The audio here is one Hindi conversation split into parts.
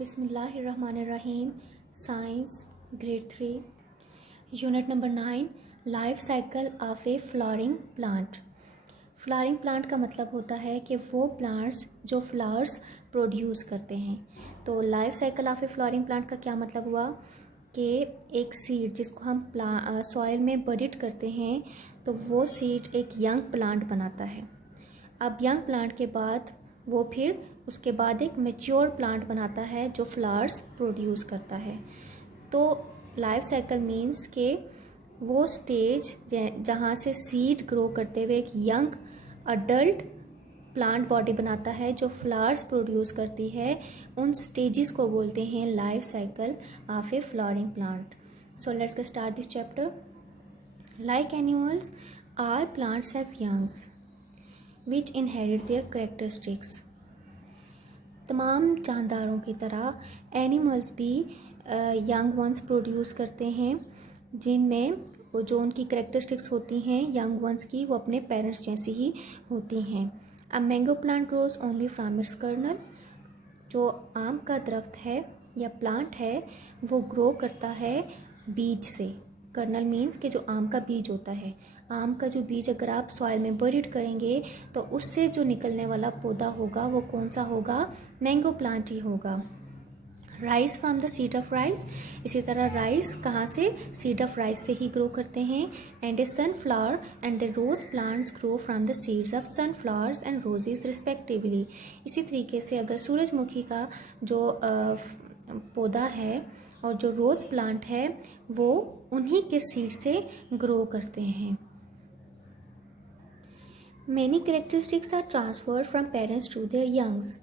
बिस्मिल्लाहिर्रहमानिर्रहीम। Science grade 3 unit number 9 life cycle of a flowering plant. Flowering plant का मतलब होता है कि वो प्लांट्स जो फ्लावर्स प्रोड्यूस करते हैं। तो life cycle of a flowering plant का क्या मतलब हुआ कि एक सीड जिसको हम सॉइल में बरीड करते हैं तो वो सीड एक यंग प्लांट बनाता है। अब यंग प्लांट के बाद वो फिर उसके बाद एक मैच्योर प्लांट बनाता है जो फ्लावर्स प्रोड्यूस करता है। तो लाइफ साइकिल मीन्स के वो स्टेज जहाँ से सीड ग्रो करते हुए एक यंग अडल्ट प्लांट बॉडी बनाता है जो फ्लावर्स प्रोड्यूस करती है, उन स्टेजेस को बोलते हैं life cycle of a flowering plant. So let's get start this chapter. Like animals, all plants have youngs which inherit their characteristics. तमाम जानदारों की तरह एनिमल्स भी यंग वंस प्रोड्यूस करते हैं जिनमें वो जो उनकी कैरेक्टरिस्टिक्स होती हैं यंग वंस की वो अपने पेरेंट्स जैसी ही होती हैं। A mango plant grows only from its kernel. जो आम का दरख्त है या प्लांट है वो ग्रो करता है बीज से। कर्नल मीन्स कि जो आम का बीज होता है, आम का जो बीज अगर आप सॉइल में बरीड करेंगे तो उससे जो निकलने वाला पौधा होगा वो कौन सा होगा? मैंगो प्लांट ही होगा। Rice from the seed of rice, इसी तरह राइस कहाँ से? सीड ऑफ राइस से ही ग्रो करते हैं। And a sunflower and the rose plants grow from the seeds of sunflowers and roses respectively. इसी तरीके से अगर सूरजमुखी का जो पौधा है और जो रोज़ प्लांट है वो उन्हीं के सीड से ग्रो करते हैं। Many characteristics are transferred from parents to their youngs.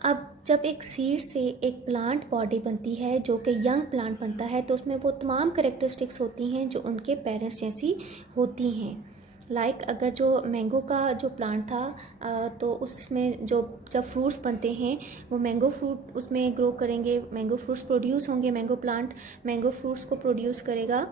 अब जब एक सीड से एक प्लांट बॉडी बनती है जो कि यंग प्लांट बनता है तो उसमें वो तमाम कैरेक्टरिस्टिक्स होती हैं जो उनके पेरेंट्स जैसी होती हैं। लाइक अगर जो मैंगो का जो प्लांट था तो उसमें जो जब फ्रूट्स बनते हैं वो मैंगो फ्रूट उसमें ग्रो करेंगे, मैंगो फ्रूट्स प्रोड्यूस होंगे, मैंगो प्लांट मैंगो फ्रूट्स को प्रोड्यूस करेगा।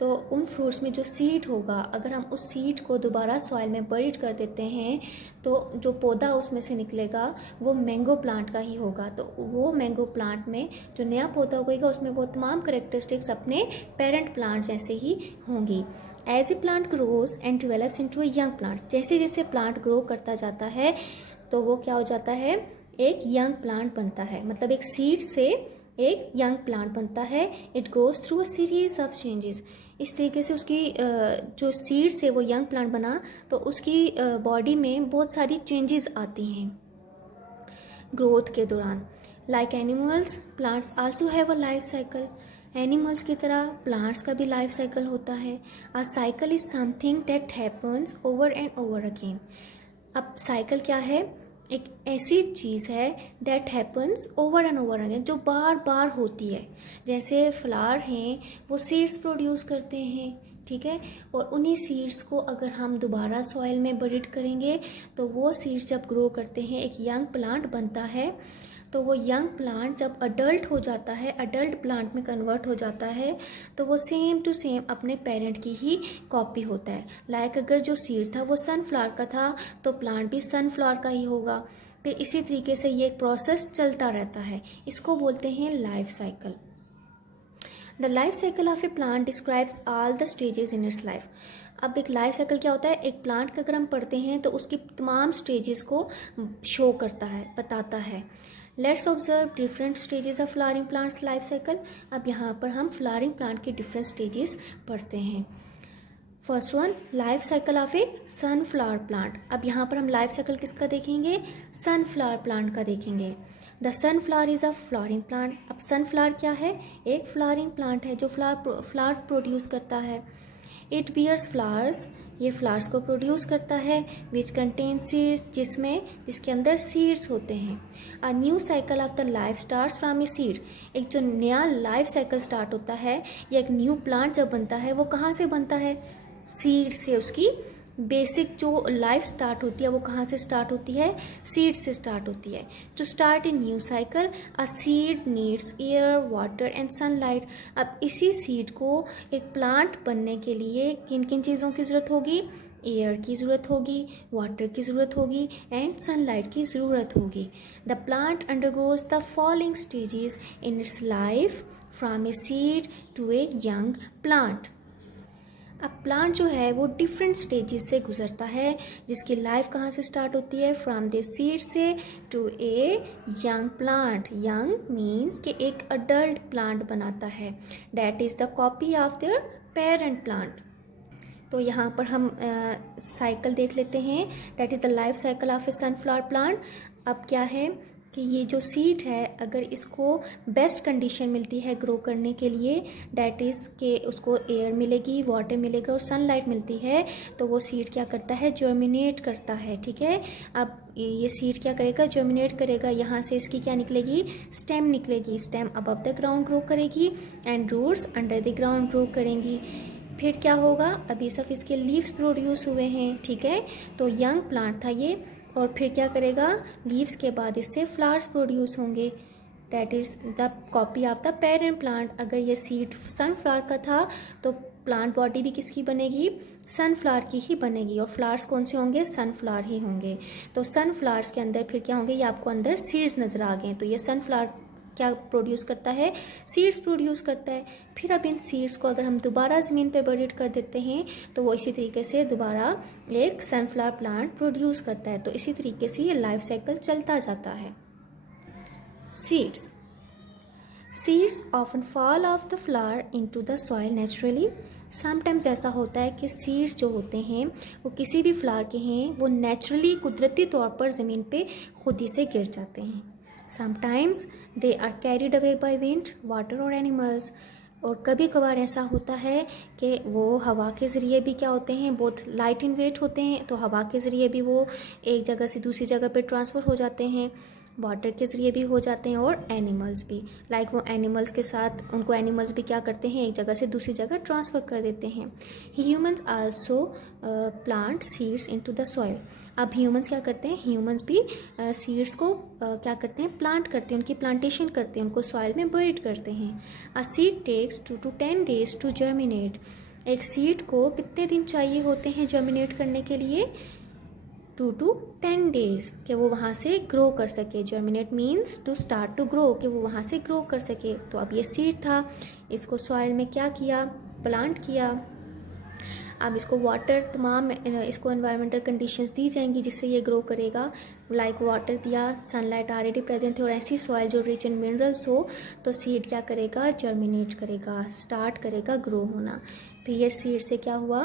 तो उन फ्रूट्स में जो सीड होगा अगर हम उस सीड को दोबारा सॉइल में बरीड कर देते हैं तो जो पौधा उसमें से निकलेगा वो मैंगो प्लांट का ही होगा। तो वो मैंगो प्लांट में जो नया पौधा उगेगा उसमें वो तमाम कैरेक्टरिस्टिक्स अपने पेरेंट प्लांट जैसे ही होंगी। As a plant grows and develops into a young plant, जैसे जैसे प्लांट ग्रो करता जाता है तो वो क्या हो जाता है? एक यंग प्लांट बनता है। मतलब एक सीड से एक यंग प्लांट बनता है। It goes through a series of changes. इस तरीके से उसकी जो सीड से वो यंग प्लांट बना तो उसकी बॉडी में बहुत सारी चेंजेस आती हैं ग्रोथ के दौरान। Like animals, plants also have a life cycle. Animals की तरह प्लांट्स का भी लाइफ साइकिल होता है। अ cycle is something that happens over and over again. अब साइकिल क्या है? एक ऐसी चीज़ है that happens over and over again, जो बार बार होती है। जैसे फ्लावर हैं वो सीड्स प्रोड्यूस करते हैं, ठीक है, और उन्हीं सीड्स को अगर हम दोबारा सॉइल में बरीड करेंगे तो वो सीड्स जब ग्रो करते हैं एक यंग प्लांट बनता है। तो वो यंग प्लांट जब अडल्ट हो जाता है, अडल्ट प्लांट में कन्वर्ट हो जाता है तो वो सेम टू सेम अपने पेरेंट की ही कॉपी होता है। लाइक अगर जो सीड था वो सनफ्लावर का था तो प्लांट भी सनफ्लावर का ही होगा। फिर इसी तरीके से ये एक प्रोसेस चलता रहता है, इसको बोलते हैं life cycle. The life cycle of A plant describes all the stages in its life. अब एक लाइफ साइकिल क्या होता है? एक प्लांट का अगर हम पढ़ते हैं तो उसकी तमाम स्टेजेस को शो करता है, बताता है। Let's observe different stages of flowering plants life cycle. अब यहाँ पर हम फ्लावरिंग प्लांट के डिफरेंट स्टेजेस पढ़ते हैं। First one, life cycle of a sunflower plant. अब यहाँ पर हम लाइफ साइकिल किसका देखेंगे? सनफ्लावर प्लांट का देखेंगे। The sunflower is a flowering plant. अब सनफ्लावर क्या है? एक फ्लावरिंग प्लांट है जो फ्लावर प्रोड्यूस करता है। इट बियर्स फ्लावर्स, ये फ्लावर्स को प्रोड्यूस करता है। विच कंटेन सीड्स, जिसके अंदर सीड्स होते हैं। A new cycle of the life starts from a seed. एक जो नया लाइफ साइकिल स्टार्ट होता है या एक न्यू प्लांट जब बनता है वो कहाँ से बनता है? सीड से। उसकी बेसिक जो लाइफ स्टार्ट होती है वो कहाँ से स्टार्ट होती है? सीड से स्टार्ट होती है। To start a new cycle a seed needs air, water and sunlight. अब इसी सीड को एक प्लांट बनने के लिए किन किन चीज़ों की ज़रूरत होगी? एयर की ज़रूरत होगी, वाटर की ज़रूरत होगी एंड सनलाइट की ज़रूरत होगी। The plant undergoes the following stages in its life from a seed to a young plant. अब प्लांट जो है वो डिफरेंट स्टेजेस से गुजरता है, जिसकी लाइफ कहाँ से स्टार्ट होती है, फ्रॉम द सीड से to a young plant. Young means कि एक अडल्ट प्लांट बनाता है, that is the copy of their parent plant. तो यहाँ पर हम साइकिल देख लेते हैं, that is the life cycle of a sunflower plant. अब क्या है कि ये जो सीड है, अगर इसको बेस्ट कंडीशन मिलती है ग्रो करने के लिए, डैट इज़ के उसको एयर मिलेगी, वाटर मिलेगा और सनलाइट मिलती है, तो वो सीड क्या करता है, जर्मिनेट करता है। ठीक है, अब ये सीड क्या करेगा, जर्मिनेट करेगा। यहाँ से इसकी क्या निकलेगी, स्टेम निकलेगी। Stem above the ground grow करेगी and roots under the ground grow करेंगी। फिर क्या होगा, अभी सिर्फ इसके लीव्स प्रोड्यूस हुए हैं। ठीक है, तो यंग प्लांट था ये, और फिर क्या करेगा, लीव्स के बाद इससे फ्लावर्स प्रोड्यूस होंगे, that is the copy of the parent plant. अगर ये सीड सनफ्लावर का था तो प्लांट बॉडी भी किसकी बनेगी, सनफ्लावर की ही बनेगी, और फ्लावर्स कौन से होंगे, सनफ्लावर ही होंगे। तो सनफ्लावर्स के अंदर फिर क्या होंगे, ये आपको अंदर सीड्स नज़र आ गए। तो ये सनफ्लावर क्या प्रोड्यूस करता है, सीड्स प्रोड्यूस करता है। फिर अब इन सीड्स को अगर हम दोबारा ज़मीन पे बरीड कर देते हैं तो वो इसी तरीके से दोबारा एक सनफ्लावर प्लांट प्रोड्यूस करता है। तो इसी तरीके से ये लाइफ साइकिल चलता जाता है। Seeds seeds often fall of the flower into the soil naturally. Sometimes ऐसा होता है कि सीड्स जो होते हैं वो किसी भी फ्लावर के हैं, वो नेचुरली कुदरती तौर पर ज़मीन पे खुद ही से गिर जाते हैं। Sometimes they are carried away by wind, water और एनिमल्स। और कभी कभार ऐसा होता है कि वो हवा के ज़रिए भी क्या होते हैं, बहुत लाइट इन वेट होते हैं, तो हवा के ज़रिए भी वो एक जगह से दूसरी जगह पे ट्रांसफ़र हो जाते हैं, वाटर के ज़रिए भी हो जाते हैं, और एनिमल्स भी, लाइक वो एनिमल्स के साथ उनको एनिमल्स भी क्या करते हैं, एक जगह से दूसरी जगह ट्रांसफ़र कर देते हैं। Humans also plant seeds into the soil. अब ह्यूमंस क्या करते हैं, ह्यूमंस भी सीड्स को क्या करते हैं, प्लांट करते हैं, उनकी प्लांटेशन करते हैं, उनको सॉइल में बरीड करते हैं। A seed takes 2 to 10 days to germinate. एक सीड को कितने दिन चाहिए होते हैं जर्मिनेट करने के लिए, 2 to 10 days, कि वो वहाँ से ग्रो कर सके। Germinate means to start to grow, कि वो वहाँ से ग्रो कर सके। तो अब ये सीड था, इसको सॉइल में क्या किया, प्लांट किया। अब इसको वाटर, तमाम इसको एनवायरमेंटल कंडीशंस दी जाएंगी जिससे ये ग्रो करेगा। लाइक वाटर दिया, सनलाइट ऑलरेडी प्रेजेंट है, और ऐसी सॉइल जो रिच इन मिनरल्स हो, तो सीड क्या करेगा, जर्मिनेट करेगा, स्टार्ट करेगा ग्रो होना। फिर ये सीड से क्या हुआ,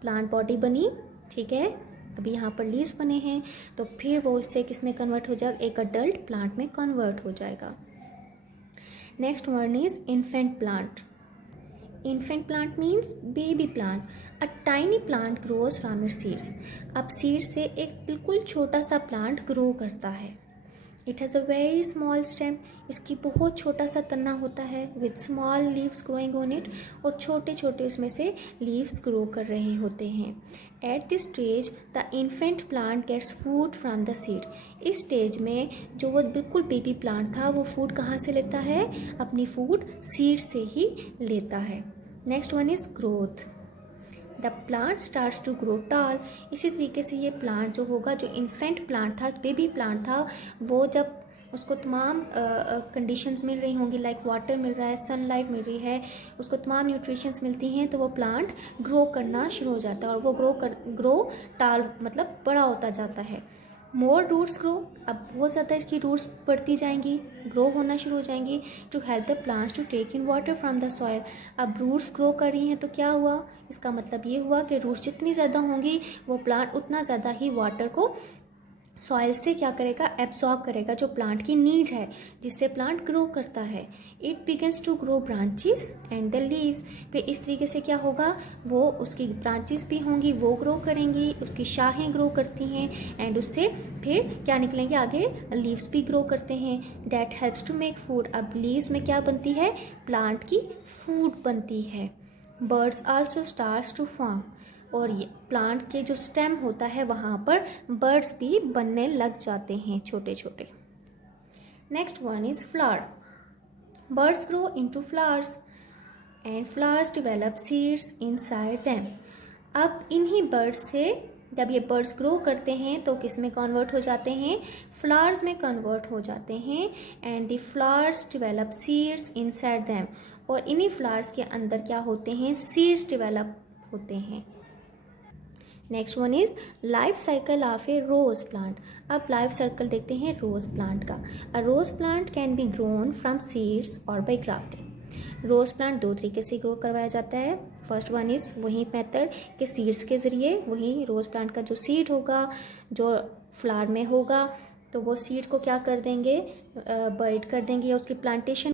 प्लांट बॉडी बनी। ठीक है, अभी यहाँ पर लीव्स बने हैं, तो फिर वो इससे किस में कन्वर्ट हो जाएगा, एक अडल्ट प्लांट में कन्वर्ट हो जाएगा। Next one is infant plant. Infant plant means baby plant. A tiny plant grows from its seeds. अब सीड से एक बिल्कुल छोटा सा प्लांट ग्रो करता है। It has a very small stem. इसकी बहुत छोटा सा तना होता है, with small leaves growing on it, और छोटे छोटे उसमें से leaves grow कर रहे होते हैं। At this stage, the infant plant gets food from the seed. इस स्टेज में जो वो बिल्कुल बेबी प्लांट था, वो फूड कहाँ से लेता है, अपनी फूड सीड से ही लेता है। Next one is growth. The plant starts to grow tall. इसी तरीके से ये प्लांट जो होगा, जो इन्फेंट प्लांट था, बेबी प्लांट था, वो जब उसको तमाम कंडीशंस मिल रही होंगी, लाइक वाटर मिल रहा है, सनलाइट मिल रही है, उसको तमाम न्यूट्रिशंस मिलती हैं, तो वो प्लांट ग्रो करना शुरू हो जाता है, और वो ग्रो टाल मतलब बड़ा होता जाता है। मोर रूट्स ग्रो। अब बहुत ज़्यादा इसकी रूट्स बढ़ती जाएंगी, ग्रो होना शुरू हो जाएंगी, to help the plants to take in water from the soil. अब रूट्स ग्रो कर रही हैं तो क्या हुआ, इसका मतलब ये हुआ कि रूट्स जितनी ज़्यादा होंगी, वो प्लांट उतना ज़्यादा ही वाटर को सॉइल से क्या करेगा, एब्सॉर्ब करेगा, जो प्लांट की नीड है, जिससे प्लांट ग्रो करता है। It begins to grow branches and the leaves. फिर इस तरीके से क्या होगा, वो उसकी ब्रांचेस भी होंगी, वो ग्रो करेंगी, उसकी शाखें ग्रो करती हैं, एंड उससे फिर क्या निकलेंगे आगे, लीव्स भी ग्रो करते हैं। That helps to make food. अब लीव्स में क्या बनती है, प्लांट की फूड बनती है। Birds also starts to form. और ये प्लांट के जो स्टेम होता है, वहाँ पर बर्ड्स भी बनने लग जाते हैं, छोटे छोटे। Next one is flower. Birds grow into flowers and flowers develop seeds inside them. अब इन्हीं बर्ड्स से जब ये बर्ड्स ग्रो करते हैं तो किस में कन्वर्ट हो जाते हैं, फ्लावर्स में कन्वर्ट हो जाते हैं। And the flowers develop seeds inside them, और इन्हीं फ्लावर्स के अंदर क्या होते हैं, सीड्स डेवलप होते हैं। Next one is life cycle of a rose plant. अब लाइफ साइकिल देखते हैं रोज प्लांट का। A rose plant can be grown from seeds और बाई ग्राफ्टिंग। रोज प्लांट दो तरीके से ग्रो करवाया जाता है। फर्स्ट वन इज वही मेथड के सीड्स के ज़रिए, वही रोज प्लांट का जो सीड होगा, जो फ्लावर में होगा, तो वो सीड को क्या कर देंगे, बर्ड कर देंगे या उसकी प्लांटेशन